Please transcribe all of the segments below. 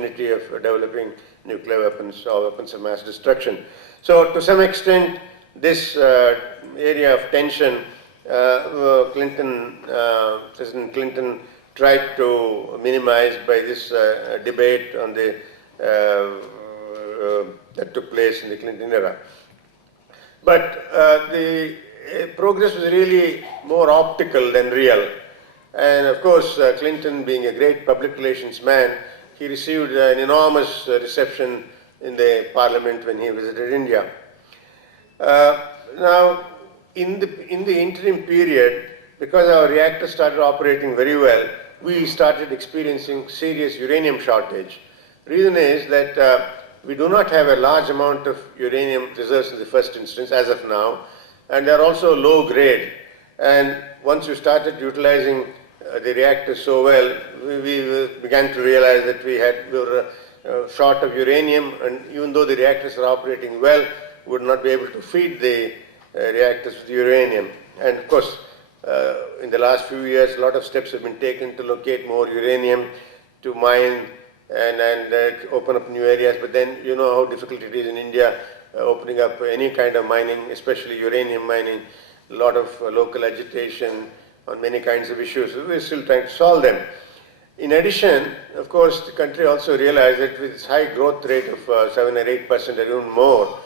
opportunity of developing nuclear weapons or weapons of mass destruction. So to some extent, this area of tension, President Clinton tried to minimize by this debate on the that took place in the Clinton era. But the progress was really more optical than real. And of course, Clinton, being a great public relations man, he received an enormous reception in the parliament when he visited India. Now, in the interim period, because our reactor started operating very well, we started experiencing serious uranium shortage. Reason is that we do not have a large amount of uranium reserves in the first instance as of now, and they are also low grade. And once we started utilizing the reactors so well, we began to realize that we were short of uranium, and even though the reactors are operating well, we would not be able to feed the reactors with uranium. And of course, in the last few years, a lot of steps have been taken to locate more uranium, to mine and open up new areas. But then you know how difficult it is in India opening up any kind of mining, especially uranium mining. A lot of local agitation on many kinds of issues. We're still trying to solve them. In addition, of course, the country also realized that with its high growth rate of 7 or 8% or even more,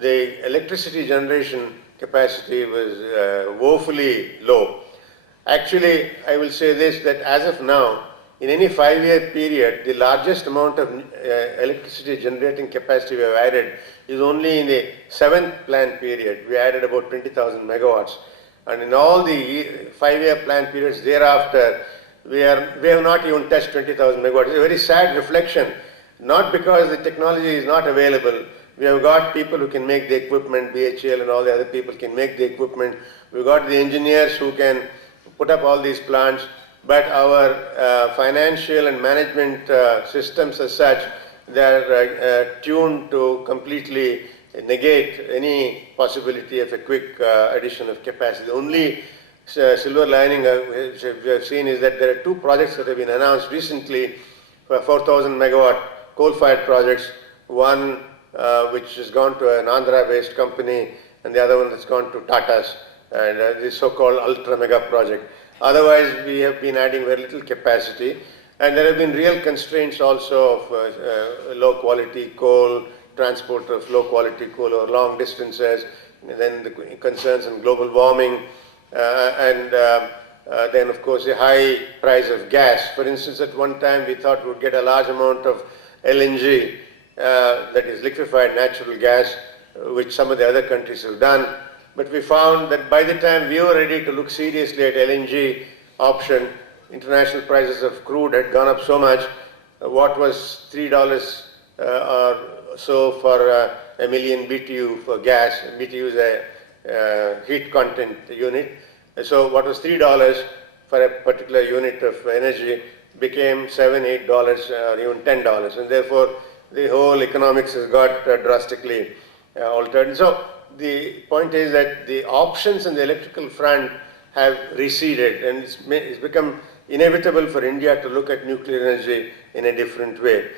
the electricity generation capacity was woefully low. Actually, I will say this, that as of now, in any 5-year period, the largest amount of electricity generating capacity we have added is only in the 7th plan period. We added about 20,000 megawatts. And in all the 5-year plan periods thereafter, we have not even touched 20,000 megawatts. It's a very sad reflection, not because the technology is not available. We have got people who can make the equipment, BHEL and all the other people can make the equipment. We've got the engineers who can put up all these plants, but our financial and management systems as such, they're tuned to completely negate any possibility of a quick addition of capacity. The only silver lining we have seen is that there are 2 projects that have been announced recently for 4,000 megawatt coal-fired projects. One which has gone to an Andhra-based company, and the other one has gone to Tata's, and the so-called ultra-mega project. Otherwise, we have been adding very little capacity, and there have been real constraints also of low-quality coal, transport of low-quality coal over long distances, and then the concerns on global warming, and then, of course, a high price of gas. For instance, at one time, we thought we would get a large amount of LNG, that is liquefied natural gas, which some of the other countries have done. But we found that by the time we were ready to look seriously at LNG option, international prices of crude had gone up so much. What was $3 or so for a million BTU for gas, BTU is a heat content unit. So what was $3 for a particular unit of energy became $7, $8 or even $10. And therefore, the whole economics has got drastically altered. So the point is that the options on the electrical front have receded, and it's become inevitable for India to look at nuclear energy in a different way.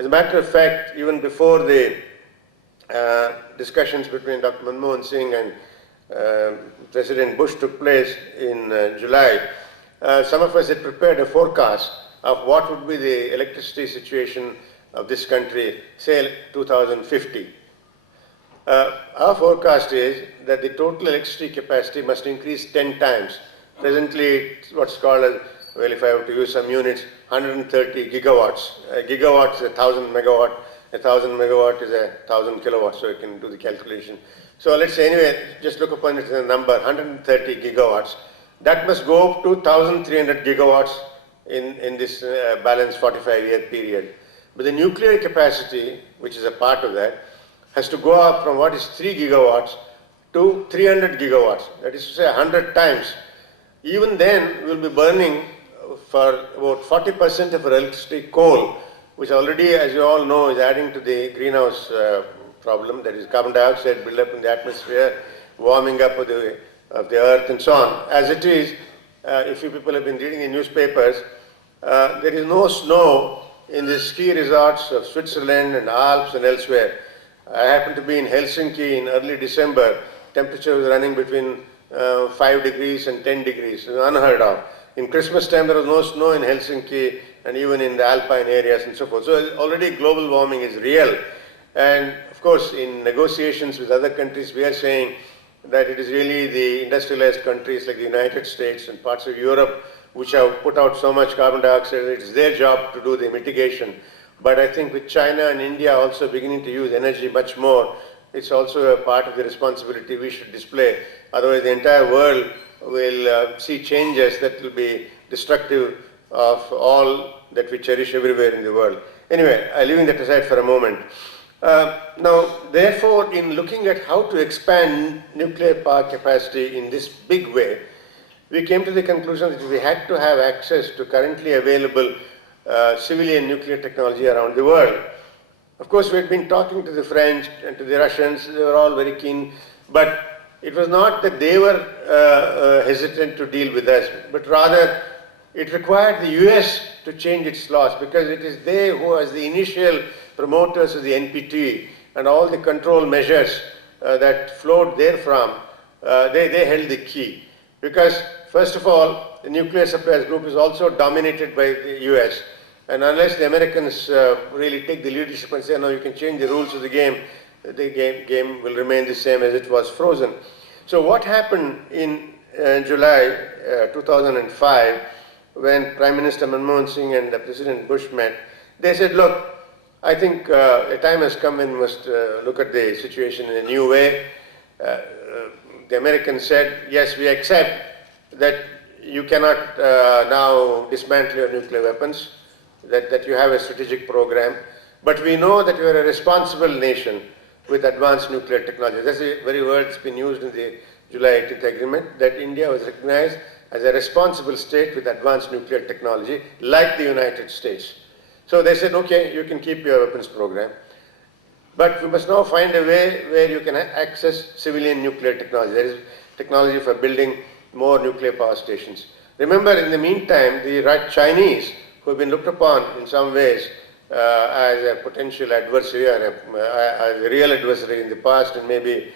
As a matter of fact, even before the discussions between Dr. Manmohan Singh and President Bush took place in July, some of us had prepared a forecast of what would be the electricity situation of this country, say 2050. Our forecast is that the total electricity capacity must increase 10 times. Presently, it's what's called, well, if I were to use some units, 130 gigawatts. A gigawatt is 1,000 megawatt. 1,000 megawatt is 1,000 kilowatts, so you can do the calculation. So let's say, anyway, just look upon it as a number, 130 gigawatts. That must go up to 1,300 gigawatts in this balanced 45-year period. But the nuclear capacity, which is a part of that, has to go up from what is 3 gigawatts to 300 gigawatts. That is to say 100 times. Even then, we'll be burning for about 40% of our electricity coal, which already, as you all know, is adding to the greenhouse problem, that is carbon dioxide buildup in the atmosphere, warming up of the earth and so on. As it is, if you people have been reading the newspapers, there is no snow in the ski resorts of Switzerland and Alps and elsewhere. I happened to be in Helsinki in early December. Temperature was running between 5 degrees and 10 degrees, unheard of. In Christmas time there was no snow in Helsinki and even in the alpine areas and so forth. So already global warming is real. And of course in negotiations with other countries we are saying that it is really the industrialized countries like the United States and parts of Europe which have put out so much carbon dioxide, it is their job to do the mitigation. But I think with China and India also beginning to use energy much more, it's also a part of the responsibility we should display. Otherwise the entire world will see changes that will be destructive of all that we cherish everywhere in the world. Anyway, leaving that aside for a moment. Now, therefore, in looking at how to expand nuclear power capacity in this big way, we came to the conclusion that we had to have access to currently available civilian nuclear technology around the world. Of course, we had been talking to the French and to the Russians, they were all very keen, but it was not that they were hesitant to deal with us, but rather it required the US to change its laws because it is they who, as the initial promoters of the NPT and all the control measures that flowed therefrom, they held the key. Because first of all, the nuclear suppliers group is also dominated by the US. And unless the Americans really take the leadership and say, no, you can change the rules of the game will remain the same as it was frozen. So what happened in July 2005 when Prime Minister Manmohan Singh and President Bush met, they said, look, I think a time has come when we must look at the situation in a new way. The Americans said, yes, we accept that you cannot now dismantle your nuclear weapons, that you have a strategic program, but we know that you are a responsible nation with advanced nuclear technology. That's the very word that's been used in the July 18th agreement, that India was recognized as a responsible state with advanced nuclear technology, like the United States. So they said, okay, you can keep your weapons program, but we must now find a way where you can access civilian nuclear technology. There is technology for building more nuclear power stations. Remember, in the meantime, the Chinese, who have been looked upon in some ways as a potential adversary or as a real adversary in the past and maybe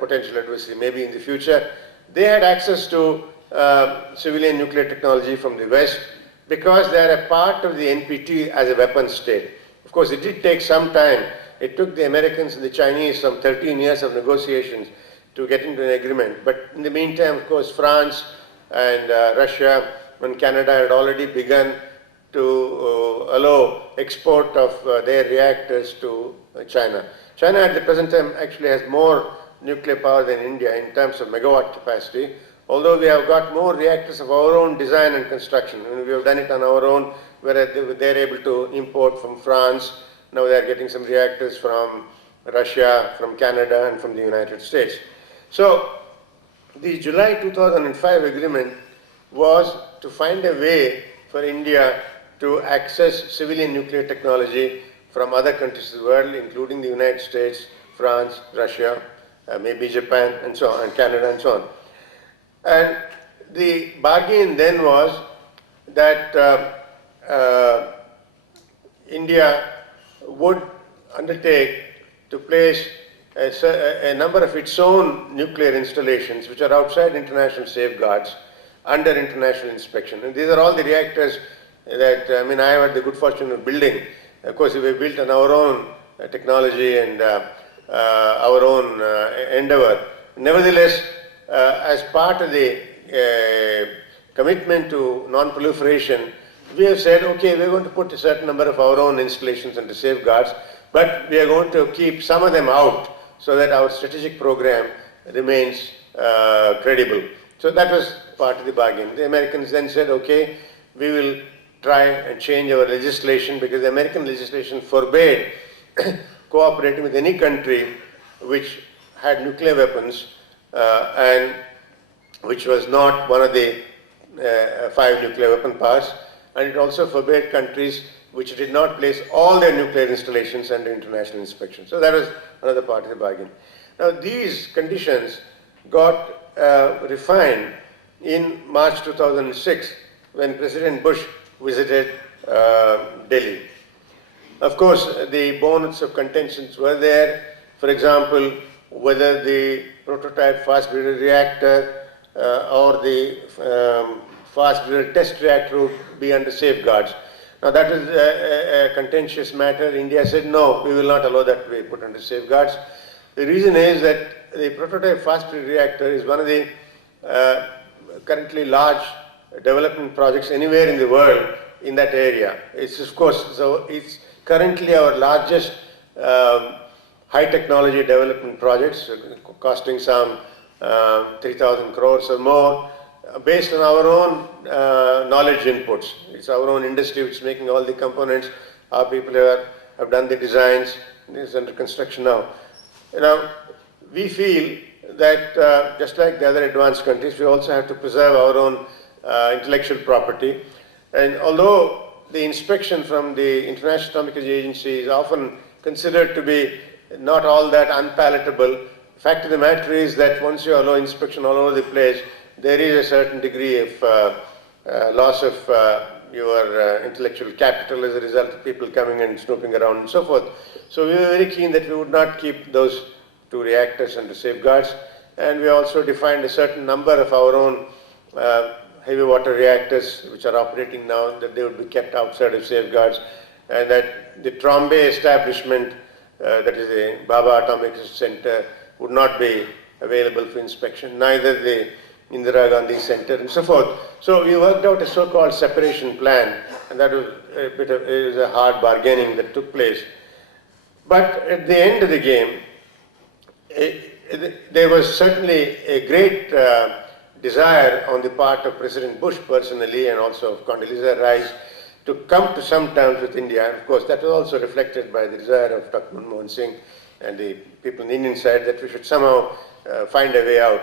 potential adversary maybe in the future, they had access to civilian nuclear technology from the West because they are a part of the NPT as a weapons state. Of course, it did take some time. It took the Americans and the Chinese some 13 years of negotiations to get into an agreement. But in the meantime, of course, France and Russia and Canada had already begun to allow export of their reactors to China. China at the present time actually has more nuclear power than India in terms of megawatt capacity, although we have got more reactors of our own design and construction. I mean, we have done it on our own, whereas they're able to import from France. Now they're getting some reactors from Russia, from Canada, and from the United States. So the July 2005 agreement was to find a way for India to access civilian nuclear technology from other countries of the world, including the United States, France, Russia, maybe Japan, and so on, and Canada, and so on. And the bargain then was that India would undertake to place a number of its own nuclear installations, which are outside international safeguards, under international inspection. And these are all the reactors that, I mean, I have had the good fortune of building. Of course, we were built on our own technology and our own endeavor. Nevertheless, as part of the commitment to non-proliferation, we have said, okay, we're going to put a certain number of our own installations under safeguards, but we are going to keep some of them out so that our strategic program remains credible. So that was part of the bargain. The Americans then said, okay, we will try and change our legislation because the American legislation forbade cooperating with any country which had nuclear weapons and which was not one of the 5 nuclear weapon powers, and it also forbade countries which did not place all their nuclear installations under international inspection. So that was another part of the bargain. Now these conditions got refined in March 2006 when President Bush visited Delhi. Of course, the bonus of contentions were there. For example, whether the prototype fast breeder reactor or the fast breeder test reactor would be under safeguards. Now that is a contentious matter. India said no, we will not allow that to be put under safeguards. The reason is that the prototype fast breeder reactor is one of the currently large development projects anywhere in the world in that area. It's of course, so it's currently our largest high technology development projects, costing some 3,000 crores or more, based on our own knowledge inputs. It's our own industry which is making all the components. Our people have done the designs. It is under construction now. We feel that just like the other advanced countries, we also have to preserve our own intellectual property. And although the inspection from the International Atomic Energy Agency is often considered to be not all that unpalatable, the fact of the matter is that once you allow inspection all over the place, there is a certain degree of loss of your intellectual capital as a result of people coming and snooping around and so forth. So we were very keen that we would not keep those two reactors under safeguards, and we also defined a certain number of our own heavy water reactors which are operating now, that they would be kept outside of safeguards, and that the Trombay establishment, that is the Baba Atomic Center, would not be available for inspection, neither the Indira Gandhi Center and so forth. So we worked out a so-called separation plan, and that was it was a hard bargaining that took place. But at the end of the game, there was certainly a great desire on the part of President Bush personally and also of Condoleezza Rice to come to some terms with India. And of course, that was also reflected by the desire of Dr. M.R Sreenivasan and the people on the Indian side that we should somehow find a way out.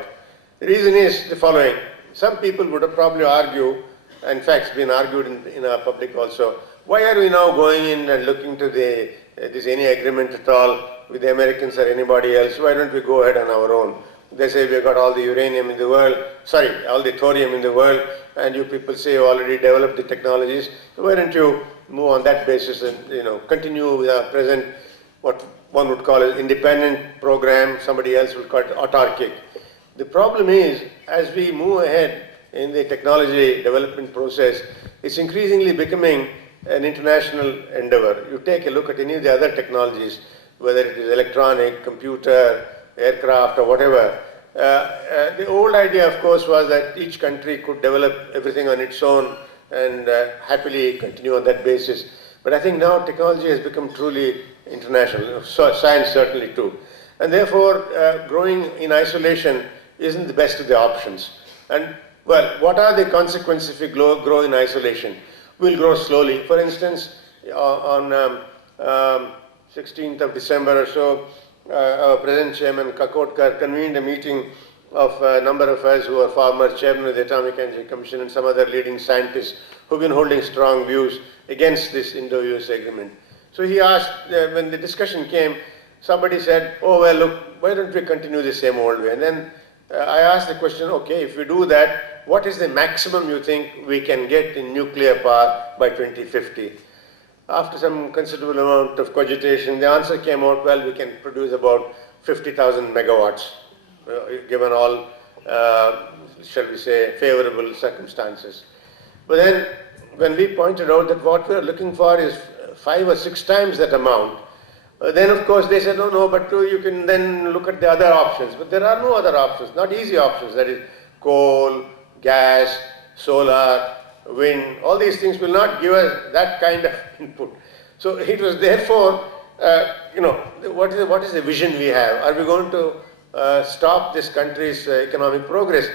The reason is the following. Some people would have probably argue, in fact it's been argued in our public also, why are we now going in and looking to this any agreement at all with the Americans or anybody else? Why don't we go ahead on our own? They say we've got all the uranium in the world, all the thorium in the world, and you people say you already developed the technologies. So why don't you move on that basis and continue with our present, what one would call an independent program, somebody else will call it autarkic. The problem is, as we move ahead in the technology development process, it's increasingly becoming an international endeavor. You take a look at any of the other technologies, whether it is electronic, computer, aircraft or whatever. The old idea, of course, was that each country could develop everything on its own and happily continue on that basis. But I think now technology has become truly international, science certainly too. And therefore, growing in isolation isn't the best of the options. And well, what are the consequences if we grow in isolation? We'll grow slowly. For instance, on 16th of December or so, our President Chairman Kakotkar convened a meeting of a number of us who are former chairman of the Atomic Energy Commission and some other leading scientists who've been holding strong views against this Indo-US agreement. So he asked, when the discussion came, somebody said, oh well look, why don't we continue the same old way? And then I asked the question, okay, if we do that, what is the maximum you think we can get in nuclear power by 2050? After some considerable amount of cogitation, the answer came out, well, we can produce about 50,000 megawatts, given all, shall we say, favorable circumstances. But then, when we pointed out that what we are looking for is 5 or 6 times that amount, then of course they said, no, but you can then look at the other options. But there are no other options, not easy options, that is coal, gas, solar, wind, all these things will not give us that kind of input. So it was therefore, what is the vision we have? Are we going to stop this country's economic progress?